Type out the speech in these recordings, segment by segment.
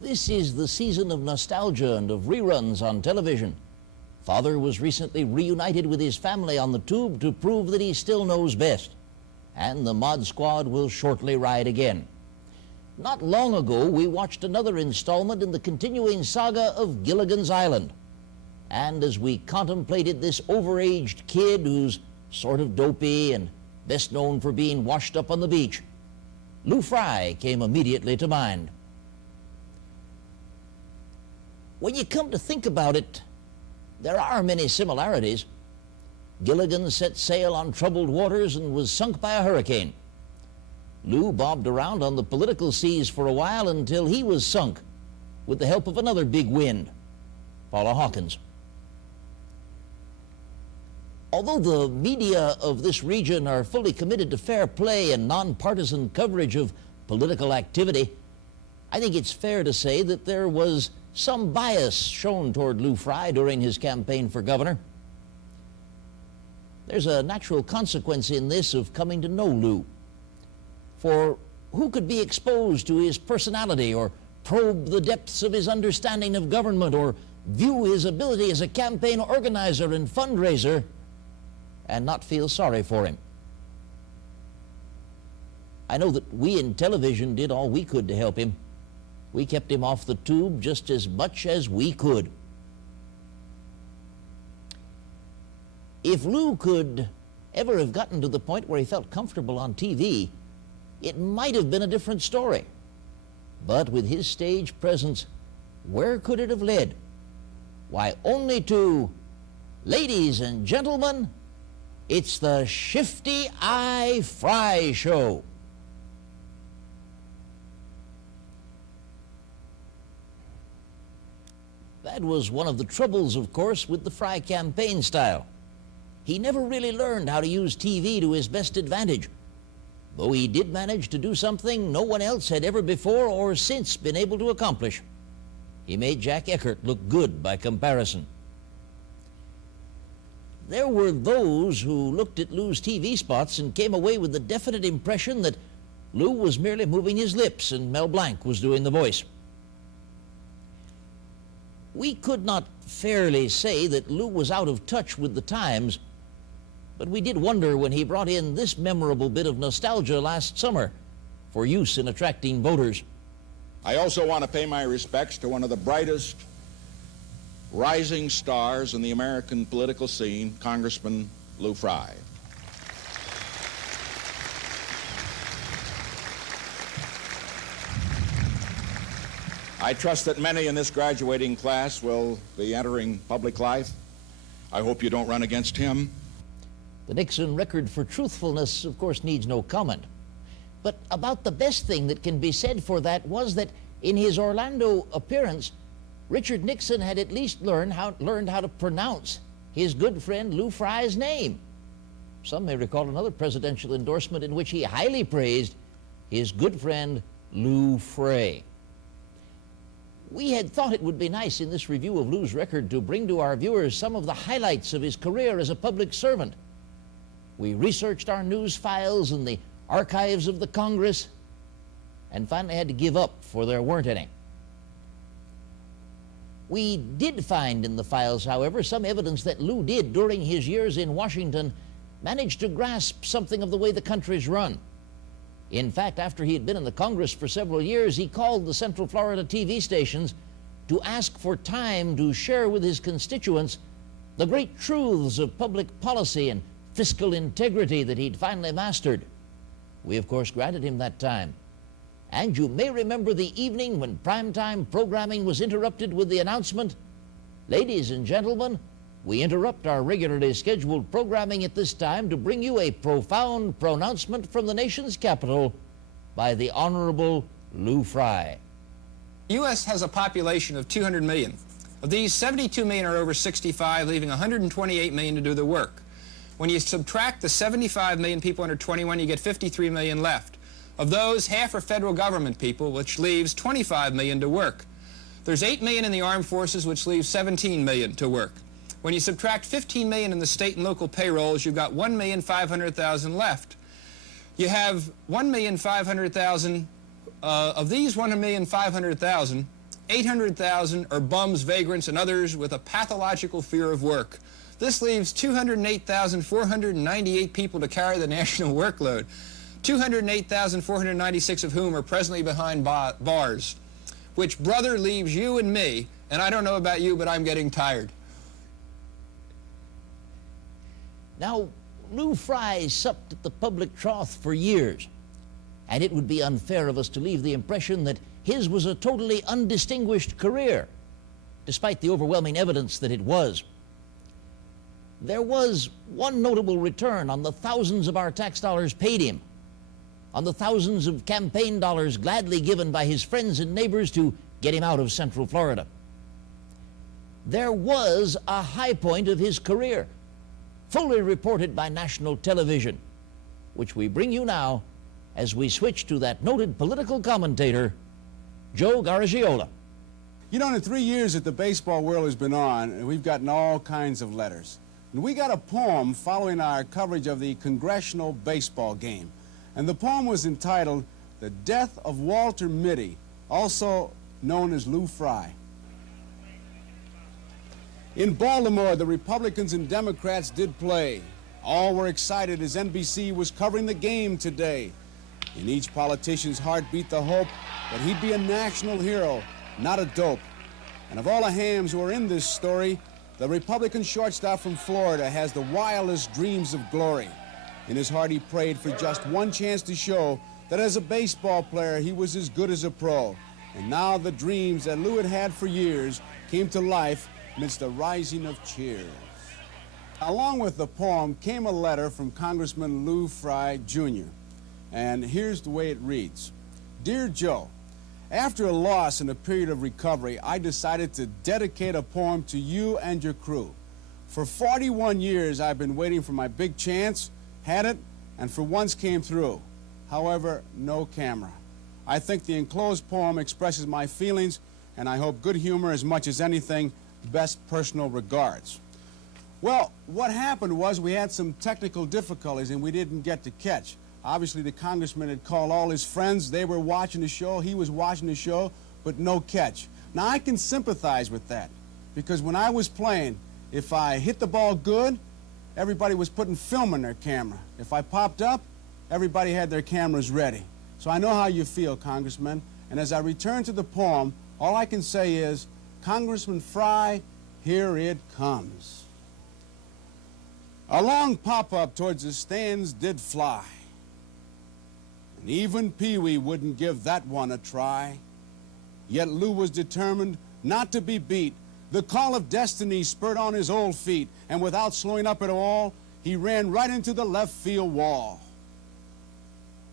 This is the season of nostalgia and of reruns on television. Father was recently reunited with his family on the tube to prove that he still knows best. And the Mod Squad will shortly ride again. Not long ago, we watched another installment in the continuing saga of Gilligan's Island. And as we contemplated this overaged kid who's sort of dopey and best known for being washed up on the beach, Lou Frey came immediately to mind. When you come to think about it, there are many similarities. Gilligan set sail on troubled waters and was sunk by a hurricane. Lou bobbed around on the political seas for a while until he was sunk with the help of another big wind, Paula Hawkins. Although the media of this region are fully committed to fair play and nonpartisan coverage of political activity, I think it's fair to say that there was some bias shown toward Lou Frey during his campaign for governor. There's a natural consequence in this of coming to know Lou. For who could be exposed to his personality or probe the depths of his understanding of government or view his ability as a campaign organizer and fundraiser and not feel sorry for him? I know that we in television did all we could to help him. We kept him off the tube just as much as we could. If Lou could ever have gotten to the point where he felt comfortable on TV, it might have been a different story. But with his stage presence, where could it have led? Why, only to, ladies and gentlemen, it's the Shifty Eye Frey Show. That was one of the troubles, of course, with the Frey campaign style. He never really learned how to use TV to his best advantage, though he did manage to do something no one else had ever before or since been able to accomplish. He made Jack Eckert look good by comparison. There were those who looked at Lou's TV spots and came away with the definite impression that Lou was merely moving his lips and Mel Blanc was doing the voice. We could not fairly say that Lou was out of touch with the times, but we did wonder when he brought in this memorable bit of nostalgia last summer for use in attracting voters. I also want to pay my respects to one of the brightest rising stars in the American political scene, Congressman Lou Frey. I trust that many in this graduating class will be entering public life. I hope you don't run against him. The Nixon record for truthfulness, of course, needs no comment. But about the best thing that can be said for that was that in his Orlando appearance, Richard Nixon had at least learned how to pronounce his good friend Lou Frey's name. Some may recall another presidential endorsement in which he highly praised his good friend Lou Frey. We had thought it would be nice in this review of Lou's record to bring to our viewers some of the highlights of his career as a public servant. We researched our news files and the archives of the Congress and finally had to give up, for there weren't any. We did find in the files, however, some evidence that Lou did, during his years in Washington, manage to grasp something of the way the country's run. In fact, after he had been in the Congress for several years, he called the Central Florida TV stations to ask for time to share with his constituents the great truths of public policy and fiscal integrity that he'd finally mastered. We, of course, granted him that time. And you may remember the evening when primetime programming was interrupted with the announcement, "Ladies and gentlemen, we interrupt our regularly scheduled programming at this time to bring you a profound pronouncement from the nation's capital by the Honorable Lou Frey." The U.S. has a population of 200 million. Of these, 72 million are over 65, leaving 128 million to do the work. When you subtract the 75 million people under 21, you get 53 million left. Of those, half are federal government people, which leaves 25 million to work. There's 8 million in the armed forces, which leaves 17 million to work. When you subtract 15 million in the state and local payrolls, you've got 1,500,000 left. You have 1,500,000, of these 1,500,000, 800,000 are bums, vagrants, and others with a pathological fear of work. This leaves 208,498 people to carry the national workload, 208,496 of whom are presently behind bars, which, brother, leaves you and me, and I don't know about you, but I'm getting tired. Now, Lou Frey supped at the public trough for years, and it would be unfair of us to leave the impression that his was a totally undistinguished career, despite the overwhelming evidence that it was. There was one notable return on the thousands of our tax dollars paid him, on the thousands of campaign dollars gladly given by his friends and neighbors to get him out of Central Florida. There was a high point of his career, fully reported by national television, which we bring you now as we switch to that noted political commentator, Joe Garagiola. You know, in the 3 years that the baseball world has been on, we've gotten all kinds of letters. And we got a poem following our coverage of the congressional baseball game. And the poem was entitled, "The Death of Walter Mitty," also known as Lou Frey. In Baltimore, the Republicans and Democrats did play. All were excited as NBC was covering the game today. In each politician's heart beat the hope that he'd be a national hero, not a dope. And of all the hams who are in this story, the Republican shortstop from Florida has the wildest dreams of glory. In his heart, he prayed for just one chance to show that as a baseball player, he was as good as a pro. And now the dreams that Lou had had for years came to life amidst a rising of cheers. Along with the poem came a letter from Congressman Lou Frey, Jr. And here's the way it reads. Dear Joe, after a loss and a period of recovery, I decided to dedicate a poem to you and your crew. For 41 years, I've been waiting for my big chance, had it, and for once came through. However, no camera. I think the enclosed poem expresses my feelings, and I hope good humor as much as anything. Best personal regards. Well, what happened was we had some technical difficulties and we didn't get to catch. Obviously, the congressman had called all his friends. They were watching the show. He was watching the show, but no catch. Now, I can sympathize with that because when I was playing, if I hit the ball good, everybody was putting film in their camera. If I popped up, everybody had their cameras ready. So I know how you feel, Congressman. And as I return to the poem, all I can say is, Congressman Frey, here it comes. A long pop-up towards the stands did fly. And even Pee-wee wouldn't give that one a try. Yet Lou was determined not to be beat. The call of destiny spurred on his old feet, and without slowing up at all, he ran right into the left field wall.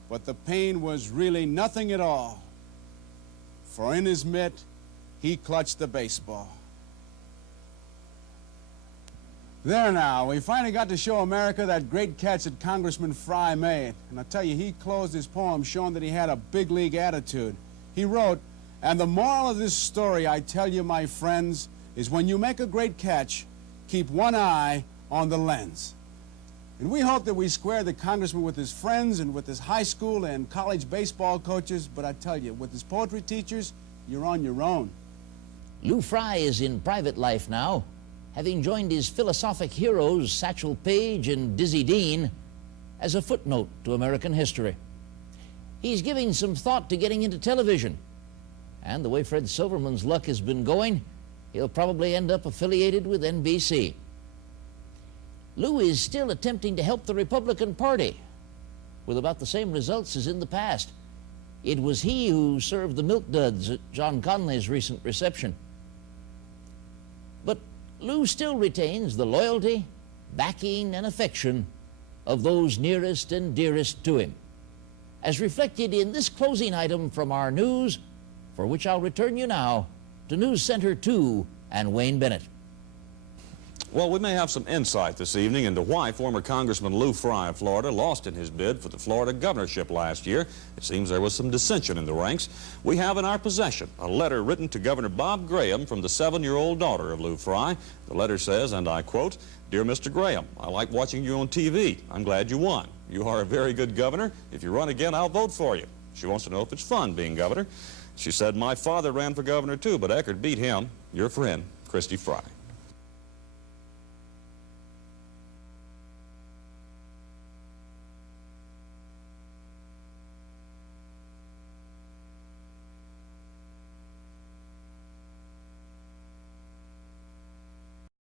But the pain was really nothing at all, for in his mitt, he clutched the baseball. There now, we finally got to show America that great catch that Congressman Frey made. And I tell you, he closed his poem showing that he had a big league attitude. He wrote, and the moral of this story, I tell you, my friends, is when you make a great catch, keep one eye on the lens. And we hope that we square the congressman with his friends and with his high school and college baseball coaches, but I tell you, with his poetry teachers, you're on your own. Lou Frey is in private life now, having joined his philosophic heroes Satchel Paige and Dizzy Dean as a footnote to American history. He's giving some thought to getting into television, and the way Fred Silverman's luck has been going, he'll probably end up affiliated with NBC. Lou is still attempting to help the Republican Party, with about the same results as in the past. It was he who served the milk duds at John Conley's recent reception. But Lou still retains the loyalty, backing, and affection of those nearest and dearest to him, as reflected in this closing item from our news, for which I'll return you now to News Center 2 and Wayne Bennett. Well, we may have some insight this evening into why former Congressman Lou Frey of Florida lost in his bid for the Florida governorship last year. It seems there was some dissension in the ranks. We have in our possession a letter written to Governor Bob Graham from the 7-year-old daughter of Lou Frey. The letter says, and I quote, "Dear Mr. Graham, I like watching you on TV. I'm glad you won. You are a very good governor. If you run again, I'll vote for you. She wants to know if it's fun being governor. She said, my father ran for governor too, but Eckert beat him. Your friend, Christy Frey.